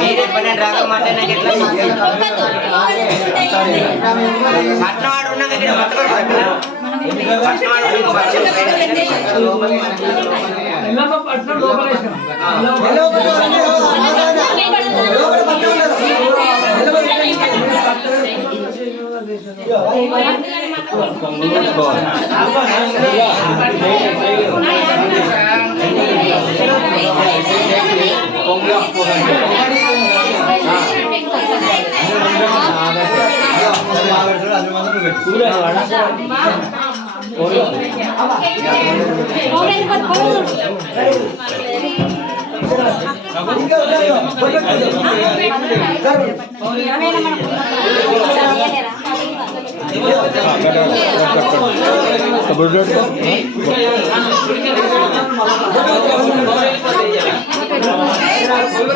మీరే పని రాగా మాట్లాడినాక ఎట్లా పట్నవాడు ఉన్న దగ్గర పట్టుకోవాలి. Kebetulan kok.